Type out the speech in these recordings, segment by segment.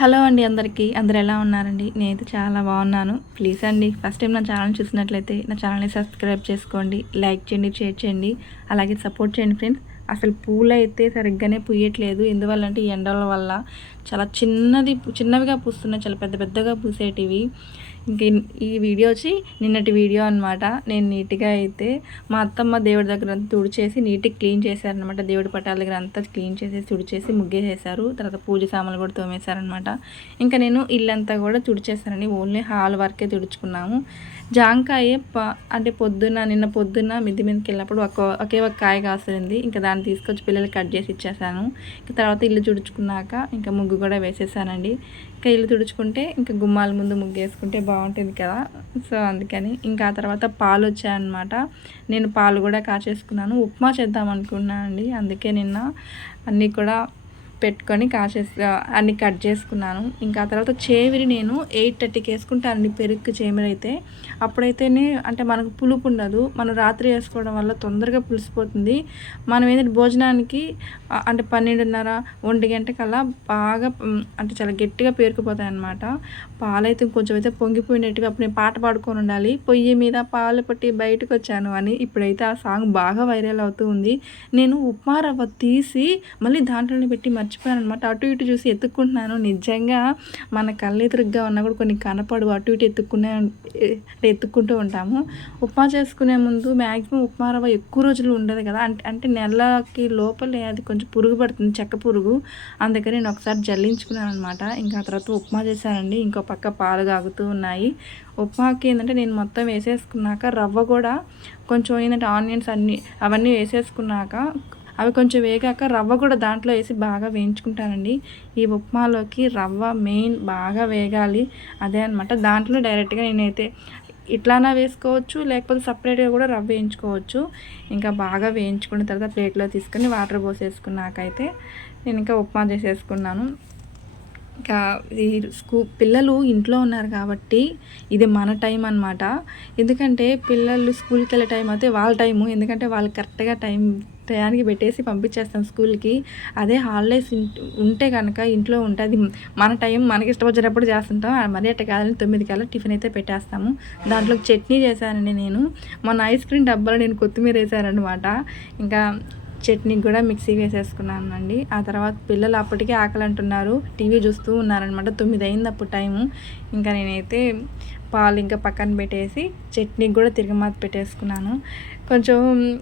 Hello అండి అందరికీ. అందరూ ఎలా ఉన్నారండి? నేనైతే చాలా బాగున్నాను. ప్లీజ్ అండి ఫస్ట్ టైం నా ఛానల్ చూసినట్లయితే నా ఛానల్ని సబ్స్క్రైబ్ చేసుకోండి, లైక్ చేయండి, షేర్ చేయండి, అలాగే సపోర్ట్ చేయండి ఫ్రెండ్స్. అసలు పూలైతే సరిగ్గానే పూయట్లేదు. ఎందువల్లంటే ఈ ఎండల వల్ల చాలా చిన్నవిగా పూస్తున్నాయి, చాలా పెద్ద పెద్దగా పూసేటివి. ఇంక ఈ వీడియో వచ్చి నిన్నటి వీడియో అనమాట. నేను నీట్గా అయితే మా అత్తమ్మ దేవుడి దగ్గర అంతా తుడిచేసి నీట్గా క్లీన్ చేశారనమాట. దేవుడి పటాల దగ్గర అంతా క్లీన్ చేసేసి తుడిచేసి ముగ్గేసేసారు. తర్వాత పూజ సామాన్లు కూడా తోమేశారనమాట. ఇంకా నేను ఇల్లంతా కూడా తుడిచేసానండి. ఓన్లీ హాల్ వరకే తుడుచుకున్నాము. జాంకాయ అంటే నిన్న పొద్దున్న మిద్ది మీదకి వెళ్ళినప్పుడు ఒకే ఒక కాయ కాసింది. ఇంకా దాన్ని తీసుకొచ్చి పిల్లలకి కట్ చేసి ఇచ్చేసాను. ఇంకా తర్వాత ఇల్లు తుడుచుకున్నాక ఇంకా ముగ్గు కూడా వేసేసానండి. ఇంకా ఇల్లు తుడుచుకుంటే ఇంకా గుమ్మాల ముందు ముగ్గు వేసుకుంటే బాగుంటుంది కదా. సో అందుకని ఇంకా ఆ తర్వాత పాలు వచ్చాయన్నమాట. నేను పాలు కూడా కాచేసుకున్నాను. ఉప్మా చేద్దాం అనుకున్నాను అండి. అందుకే నిన్న అన్నీ కూడా పెట్టుకొని అన్ని కట్ చేసుకున్నాను. ఇంకా ఆ తర్వాత చేవిరి నేను 8:30కి వేసుకుంటానండి. పెరుగు చేమిరి అయితే అప్పుడైతేనే అంటే మనకు పులుపు ఉండదు. మనం రాత్రి వేసుకోవడం వల్ల తొందరగా పులిసిపోతుంది. మనం ఏంటంటే భోజనానికి అంటే 12:30, 1 కల్లా బాగా అంటే చాలా గట్టిగా పేరుకుపోతాయి అన్నమాట. పాలైతే కొంచెం అయితే పొంగిపోయినట్టుగా అప్పుడు నేను పాట పాడుకొని ఉండాలి, పొయ్యి మీద పాలు పట్టి బయటకు వచ్చాను అని. ఇప్పుడైతే ఆ సాంగ్ బాగా వైరల్ అవుతూ ఉంది. నేను ఉప్మా రవ్వ తీసి మళ్ళీ దాంట్లోనే పెట్టి మర్చిపోయాను అనమాట. అటు ఇటు చూసి ఎత్తుక్కుంటున్నాను. నిజంగా మన కళ్ళెదురుగ్గా ఉన్నా కూడా కొన్ని కనపడు, అటు ఇటు ఎత్తుక్కుంటూ ఉంటాము. ఉప్మా చేసుకునే ముందు మ్యాక్సిమం ఉప్మా రవ్వ ఎక్కువ రోజులు ఉండదు కదా. అంటే నెలకి లోపలే అది కొంచెం పురుగు పడుతుంది, చెక్క పురుగు. అందుకని నేను ఒకసారి జల్లించుకున్నాను అనమాట. ఇంకా తర్వాత ఉప్మా చేశానండి. ఇంకో పక్క పాలు కాగుతూ ఉన్నాయి. ఉప్మాకి ఏంటంటే నేను మొత్తం వేసేసుకున్నాక రవ్వ కూడా కొంచెం ఏంటంటే ఆనియన్స్ అవన్నీ వేసేసుకున్నాక అవి కొంచెం వేగాక రవ్వ కూడా దాంట్లో వేసి బాగా వేయించుకుంటానండి. ఈ ఉప్మాలోకి రవ్వ మెయిన్ బాగా వేగాలి, అదే అనమాట. దాంట్లో డైరెక్ట్గా నేనైతే ఇట్లానా వేసుకోవచ్చు, లేకపోతే సపరేట్గా కూడా రవ్వ వేయించుకోవచ్చు. ఇంకా బాగా వేయించుకున్న తర్వాత ప్లేట్లో తీసుకొని వాటర్ పోసేసుకున్నాకైతే నేను ఇంకా ఉప్మా చేసేసుకున్నాను. ఇంకా ఈ పిల్లలు ఇంట్లో ఉన్నారు కాబట్టి ఇది మన టైం అనమాట. ఎందుకంటే పిల్లలు స్కూల్కి వెళ్ళే టైం అయితే వాళ్ళ టైము. ఎందుకంటే వాళ్ళు కరెక్ట్గా టయానికి పెట్టేసి పంపించేస్తాం స్కూల్కి. అదే హాలిడేస్ ఉంటే కనుక ఇంట్లో ఉంటే అది మన టైం, మనకి ఇష్టం వచ్చినప్పుడు చేస్తుంటాం. మరీ అట్ట కాదని 9 కల్లా టిఫిన్ అయితే పెట్టేస్తాము. దాంట్లోకి చట్నీ చేశానండి నేను. మొన్న ఐస్ క్రీమ్ డబ్బాలో నేను కొత్తిమీర వేసానమాట. ఇంకా చట్నీ కూడా మిక్సీ వేసేసుకున్నానండి. ఆ తర్వాత పిల్లలు అప్పటికే ఆకలి అంటున్నారు, టీవీ చూస్తూ ఉన్నారనమాట. 9 అయింది అప్పుడు టైము. ఇంకా నేనైతే పాలు ఇంకా పక్కన పెట్టేసి చట్నీకి కూడా తిరగమాత పెట్టేసుకున్నాను. కొంచెం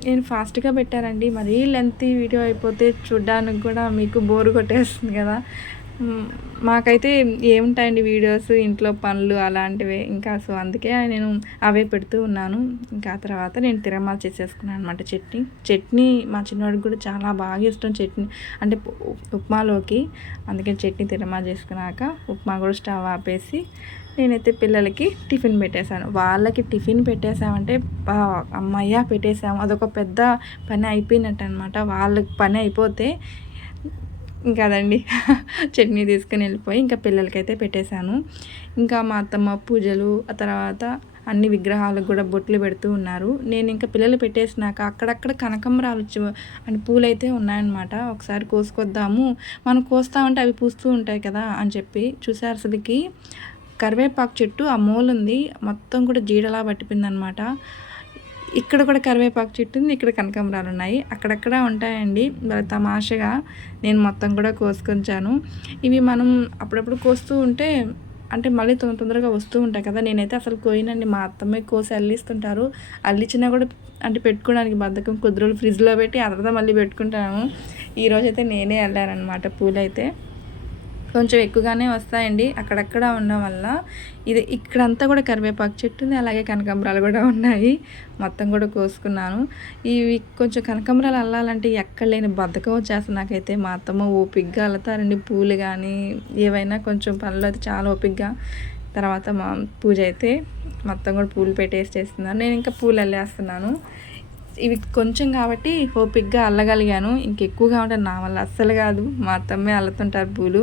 నేను ఫాస్ట్గా పెట్టానండి. మరీ లెంతీ వీడియో అయిపోతే చూడ్డానికి కూడా మీకు బోరు కొట్టేస్తుంది కదా. మాకైతే ఏముంటాయండి వీడియోస్, ఇంట్లో పనులు అలాంటివే. ఇంకా సో అందుకే నేను అవే పెడుతూ ఉన్నాను. ఇంకా ఆ తర్వాత నేను తిరగమాత చేసేసుకున్నాను అనమాట. చట్నీ మా చిన్నవాడికి కూడా చాలా బాగా ఇష్టం చట్నీ అంటే ఉప్మాలోకి. అందుకే చట్నీ తిరగమాత చేసుకున్నాక ఉప్మా కూడా స్టవ్ ఆపేసి నేనైతే పిల్లలకి టిఫిన్ పెట్టేశాను. వాళ్ళకి టిఫిన్ పెట్టేసామంటే అమ్మయ్య పెట్టేసాము, అదొక పెద్ద పని అయిపోయినట్టు అనమాట. వాళ్ళకి పని అయిపోతే ఇంకా అదండి చట్నీ తీసుకుని వెళ్ళిపోయి ఇంకా పిల్లలకైతే పెట్టేశాను. ఇంకా మా అత్తమ్మ పూజలు, ఆ తర్వాత అన్ని విగ్రహాలకు కూడా బొట్లు పెడుతూ ఉన్నారు. నేను ఇంకా పిల్లలు పెట్టేసినాక అక్కడక్కడ కనకంబరాలు అంటే పూలైతే ఉన్నాయన్నమాట. ఒకసారి కోసుకొద్దాము, మనం కోస్తామంటే అవి పూస్తూ ఉంటాయి కదా అని చెప్పి చూసారు. అసలుకి కరివేపాకు చెట్టు ఆ మూలుంది మొత్తం కూడా జీడలా పట్టిపోయిందనమాట. ఇక్కడ కూడా కరివేపాకు చెట్టు ఉంది, ఇక్కడ కనకాంబరాలు ఉన్నాయి, అక్కడక్కడ ఉంటాయండి. తమాషగా నేను మొత్తం కూడా కోసుకొచ్చాను. ఇవి మనం అప్పుడప్పుడు కోస్తూ ఉంటే అంటే మళ్ళీ తొందరగా వస్తూ ఉంటాయి కదా. నేనైతే అసలు కోయినండి, మా అత్తమ్మే కోసి అల్లిస్తుంటారు. అల్లిచ్చినా కూడా అంటే పెట్టుకోవడానికి బద్ధకం, కొద్ది రోజులు ఫ్రిడ్జ్లో పెట్టి ఆ తర్వాత మళ్ళీ పెట్టుకుంటాను. ఈరోజైతే నేనే అల్లారనమాట. పూలైతే కొంచెం ఎక్కువగానే వస్తాయండి అక్కడక్కడ ఉండడం వల్ల. ఇక్కడంతా కూడా కరివేపాకు చెట్టు ఉంది, అలాగే కనకాంబరాలు కూడా ఉన్నాయి. మొత్తం కూడా కోసుకున్నాను. ఇవి కొంచెం కనకాంబరాలు అల్లాలంటే ఎక్కడ లేని బద్ధకం వచ్చేస్తుంది నాకైతే. మా అత్తమ్మ ఓపిగ్గా అల్లుతారండి పూలు కానీ ఏవైనా. కొంచెం పనులు అయితే చాలా ఓపిగ్గా. తర్వాత మా పూజ అయితే మొత్తం కూడా పూలు పెట్టేసి చేస్తున్నాను. నేను ఇంకా పూలు అల్లేస్తున్నాను. ఇవి కొంచెం కాబట్టి ఓపిక్గా అల్లగలిగాను. ఇంకెక్కువగా ఉంటే నా వల్ల అస్సలు కాదు. మా అత్తమ్మే అల్లుతుంటారు పూలు.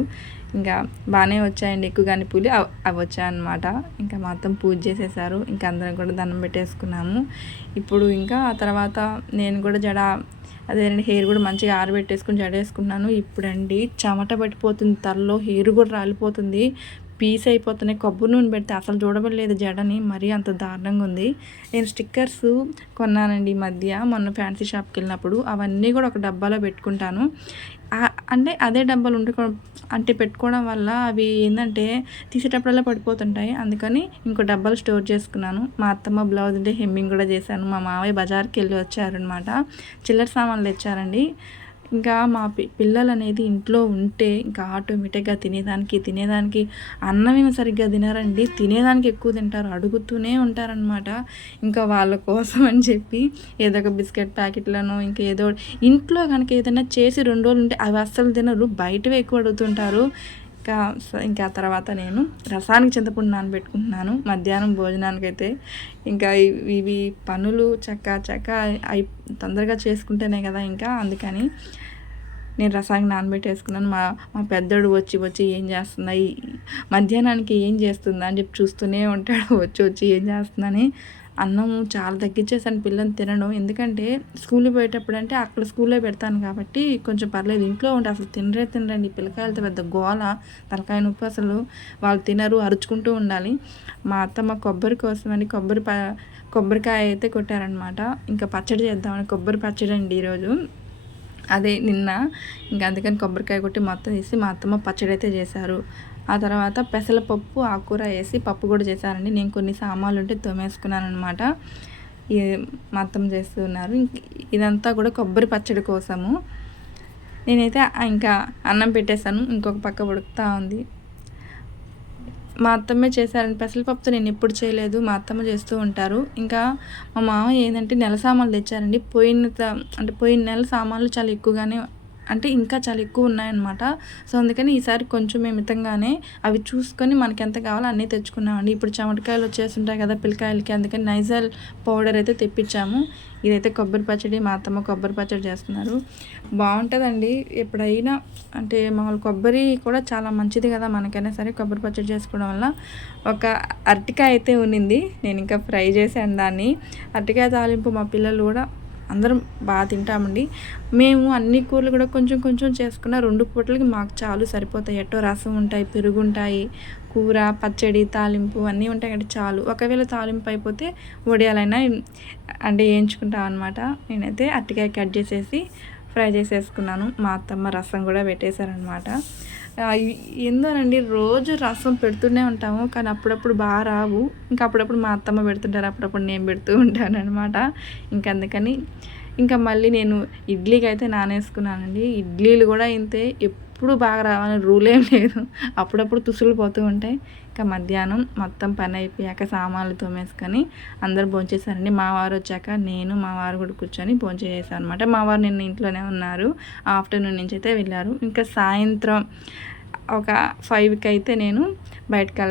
ఇంకా బాగానే వచ్చాయండి, ఎక్కువగానే పూలు అవి వచ్చాయన్నమాట. ఇంకా మొత్తం పూజ చేసేసారు. ఇంకా అందరం కూడా దండం పెట్టేసుకున్నాము. ఇప్పుడు ఇంకా ఆ తర్వాత నేను కూడా అదేనండి హెయిర్ కూడా మంచిగా ఆరబెట్టేసుకుని జడేసుకున్నాను. ఇప్పుడండి చెమట పట్టిపోతుంది, తలలో హెయిర్ కూడా రాలిపోతుంది, పీస్ అయిపోతున్నాయి. కొబ్బరి నూనె పెడితే అసలు చూడబడలేదు జడని, మరీ అంత దారుణంగా ఉంది. నేను స్టిక్కర్స్ కొన్నానండి ఈ మధ్య, మొన్న ఫ్యాన్సీ షాప్కి వెళ్ళినప్పుడు. అవన్నీ కూడా ఒక డబ్బాలో పెట్టుకుంటాను. అంటే అదే డబ్బాలు అంటే పెట్టుకోవడం వల్ల అవి ఏంటంటే తీసేటప్పుడల్లా పడిపోతుంటాయి. అందుకని ఇంకో డబ్బాలు స్టోర్ చేసుకున్నాను. మా అత్తమ్మ బ్లౌజ్ అంటే హెమ్మింగ్ కూడా చేశాను. మా మావయ్య బజార్కి వెళ్ళి వచ్చారనమాట, చిల్లర సామాన్లు తెచ్చారండి. ఇంకా మా పిల్లలు అనేది ఇంట్లో ఉంటే ఇంకా ఆటోమేటిక్గా తినేదానికి అన్నమేమో సరిగ్గా తినారండి, తినేదానికి ఎక్కువ తింటారు, అడుగుతూనే ఉంటారనమాట. ఇంకా వాళ్ళ కోసం అని చెప్పి ఏదో ఒక బిస్కెట్ ప్యాకెట్లను ఇంకా ఏదో ఇంట్లో కనుక ఏదైనా చేసి 2 రోజులు ఉంటే అవి అస్సలు తినరు, బయటవే ఎక్కువ అడుగుతుంటారు. ఇంకా తర్వాత నేను రసానికి చింతపండు నానబెట్టుకుంటున్నాను మధ్యాహ్నం భోజనానికైతే. ఇంకా ఇవి పనులు చక్క తొందరగా చేసుకుంటేనే కదా, ఇంకా అందుకని నేను రసానికి నానబెట్టేసుకున్నాను. మా పెద్దోడు వచ్చి ఏం చేస్తుందా, మధ్యాహ్నానికి ఏం చేస్తుందా అని చెప్పి చూస్తూనే ఉంటాడు, వచ్చి ఏం చేస్తుందని. అన్నము చాలా తగ్గించేసాను పిల్లల్ని తినడం, ఎందుకంటే స్కూల్కి పోయేటప్పుడు అంటే అక్కడ స్కూల్లో పెడతాను కాబట్టి కొంచెం పర్లేదు. ఇంట్లో ఉంటే అసలు తినరండి, పిల్లకాయలతో పెద్ద గోల, తలకాయ నొప్పి, అసలు వాళ్ళు తినరు, అరుచుకుంటూ ఉండాలి. మా అత్తమ్మ కొబ్బరి కోసమని కొబ్బరికాయ అయితే కొట్టారనమాట. ఇంకా పచ్చడి చేద్దామని, కొబ్బరి పచ్చడి అండి ఈరోజు, అదే నిన్న. ఇంకా అందుకని కొబ్బరికాయ కొట్టి మొత్తం వేసి మా అత్తమ్మ పచ్చడి అయితే చేశారు. ఆ తర్వాత పెసరపప్పు ఆకుకూర వేసి పప్పు కూడా చేశారండి. నేను కొన్ని సామాన్లు ఉంటే తోమేసుకున్నాను అనమాట. మా అత్తమ్మ చేస్తున్నారు. ఇదంతా కూడా కొబ్బరి పచ్చడి కోసము. నేనైతే ఇంకా అన్నం పెట్టేశాను, ఇంకొక పక్క ఉడుకుతూ ఉంది. మా అత్తమ్మే చేశారండి పెసరపప్పుతో, నేను ఎప్పుడు చేయలేదు, మా అత్తమ్మ చేస్తూ ఉంటారు. ఇంకా మా మామయ్య ఏంటంటే నెల సామాన్లు తెచ్చారండి. పోయిన నెల సామాన్లు చాలా ఎక్కువగానే, అంటే ఇంకా చాలా ఎక్కువ ఉన్నాయన్నమాట. సో అందుకని ఈసారి కొంచెం మితంగానే అవి చూసుకొని మనకి ఎంత కావాలో అన్నీ తెచ్చుకున్నామండి. ఇప్పుడు చెమటకాయలు వచ్చేస్తుంటాయి కదా పిల్లకాయలకి, అందుకని నైజాల్ పౌడర్ అయితే తెప్పించాము. ఇదైతే కొబ్బరి పచ్చడి, మా అత్తమ్మ కొబ్బరి పచ్చడి చేస్తున్నారు, బాగుంటుందండి. ఎప్పుడైనా అంటే మామూలు కొబ్బరి కూడా చాలా మంచిది కదా మనకైనా సరే. కొబ్బరి పచ్చడి చేసుకోవడం వల్ల ఒక అరటికాయ అయితే ఉన్నింది, నేను ఇంకా ఫ్రై చేశాను దాన్ని. అరటికాయ తాలింపు మా పిల్లలు కూడా అందరం బాగా తింటామండి. మేము అన్ని కూరలు కూడా కొంచెం చేసుకున్న 2 పూటలకి మాకు చాలు సరిపోతాయి. ఎట్టో రసం ఉంటాయి, పెరుగు ఉంటాయి, కూర, పచ్చడి, తాలింపు అన్నీ ఉంటాయి కాబట్టి చాలు. ఒకవేళ తాలింపు అయిపోతే వడియాలైనా అంటే వేయించుకుంటాం అనమాట. నేనైతే అరటికాయ కట్ చేసేసి ఫ్రై చేసేసుకున్నాను. మా అత్తమ్మ రసం కూడా పెట్టేశారనమాట. ఏందోనండి రోజు రసం పెడుతూనే ఉంటాము, కానీ అప్పుడప్పుడు బాగా రావు. ఇంకా అప్పుడప్పుడు మా అత్తమ్మ పెడుతుంటారు, అప్పుడప్పుడు నేను పెడుతూ ఉంటాను అనమాట. ఇంకా అందుకని ఇంకా మళ్ళీ నేను ఇడ్లీకి అయితే నానేసుకున్నానండి. ఇడ్లీలు కూడా ఇంతే, ఎప్పుడు బాగా రావాలని రూల్ ఏం లేదు, అప్పుడప్పుడు తుసులు పోతూ ఉంటాయి. ఇంకా మధ్యాహ్నం మొత్తం పని అయిపోయాక సామాన్లు తోమేసుకొని అందరూ భోంచేసారండి. మా వారు వచ్చాక నేను మా వారు కూడా కూర్చొని భోంచేసాను అనమాట. మా వారు నిన్న ఇంట్లోనే ఉన్నారు, ఆఫ్టర్నూన్ నుంచి అయితే వెళ్ళారు. ఇంకా సాయంత్రం ఒక 5కి అయితే నేను బయటకు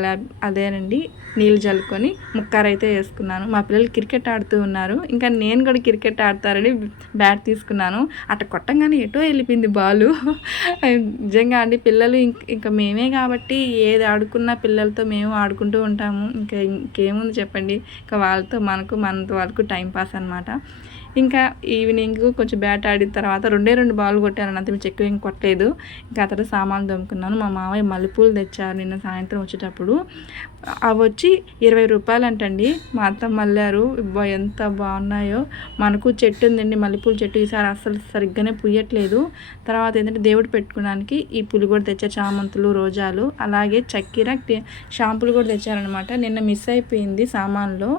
అదేనండి నీళ్ళు చల్లుకొని ముక్కారు అయితే వేసుకున్నాను. మా పిల్లలు క్రికెట్ ఆడుతూ ఉన్నారు, ఇంకా నేను కూడా క్రికెట్ ఆడతారని బ్యాట్ తీసుకున్నాను. అట్లా కొట్టంగానే ఎటో వెళ్ళిపోయింది బాలు. నిజంగా అండి పిల్లలు ఇంకా మేమే కాబట్టి ఏది ఆడుకున్నా పిల్లలతో మేము ఆడుకుంటూ ఉంటాము. ఇంకేముంది చెప్పండి, ఇంకా వాళ్ళతో మనతో వాళ్ళకు టైంపాస్ అనమాట. ఇంకా ఈవినింగ్ కొంచెం బ్యాట్ ఆడిన తర్వాత 2 బాల్ కొట్టాను, అంత మించి ఎక్కువ ఏం కొట్టలేదు. ఇంకా ఆ తర్వాత సామాన్లు దొమ్ముకున్నాను. మా మావయ్య మల్లెపూలు తెచ్చారు నిన్న సాయంత్రం వచ్చేటప్పుడు, అవి వచ్చి 20 రూపాయలు అంటండి. మా అత్త మల్లారు, ఎంత బాగున్నాయో. మనకు చెట్టు ఉందండి, మల్లెపూల చెట్టు, ఈసారి అసలు సరిగ్గానే పుయ్యట్లేదు. తర్వాత ఏంటంటే దేవుడు పెట్టుకోవడానికి ఈ పూలు కూడా తెచ్చారు, చామంతులు, రోజాలు, అలాగే చక్కెర, షాంపులు కూడా తెచ్చారనమాట. నిన్న మిస్ అయిపోయింది సామాన్లో.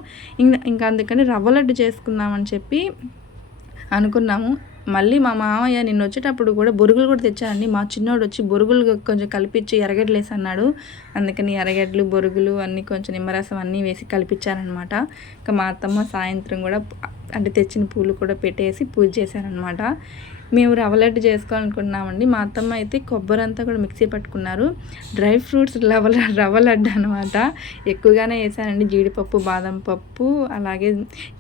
ఇంకా అందుకని రవ్వ లడ్డు చేసుకుందామని చెప్పి అనుకున్నాము. మళ్ళీ మా మామయ్య నిన్న వచ్చేటప్పుడు కూడా బొరుగులు కూడా తెచ్చారండి. మా చిన్నోడు వచ్చి బొరుగులు కొంచెం కలిపించి ఎర్రగడ్డలు వేసి అన్నాడు, అందుకని ఎర్రగడ్డలు, బొరుగులు అన్నీ కొంచెం నిమ్మరసం అన్నీ వేసి కలిపించారనమాట. ఇంకా మా అత్తమ్మ సాయంత్రం కూడా అంటే తెచ్చిన పూలు కూడా పెట్టేసి పూజ చేశారనమాట. మేము రవ్వ లడ్డు చేసుకోవాలనుకుంటున్నామండి. మా అత్తమ్మ అయితే కొబ్బరి అంతా కూడా మిక్సీ పట్టుకున్నారు. డ్రై ఫ్రూట్స్ రవ్వ లడ్డు అనమాట. ఎక్కువగానే వేసానండి. జీడిపప్పు, బాదం పప్పు, అలాగే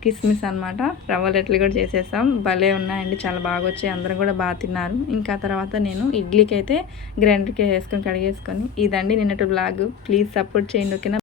కిస్మిస్ అనమాట. రవ్వ లడ్డులు కూడా చేసేసాం. భలే ఉన్నాయండి, చాలా బాగా వచ్చాయి. అందరం కూడా బాగా తిన్నారు. ఇంకా తర్వాత నేను ఇడ్లీకి అయితే గ్రైండర్కి వేసుకొని కడిగేసుకొని, ఇదండి నిన్నటి బ్లాగ్. ప్లీజ్ సపోర్ట్ చేయండి, ఓకేనా.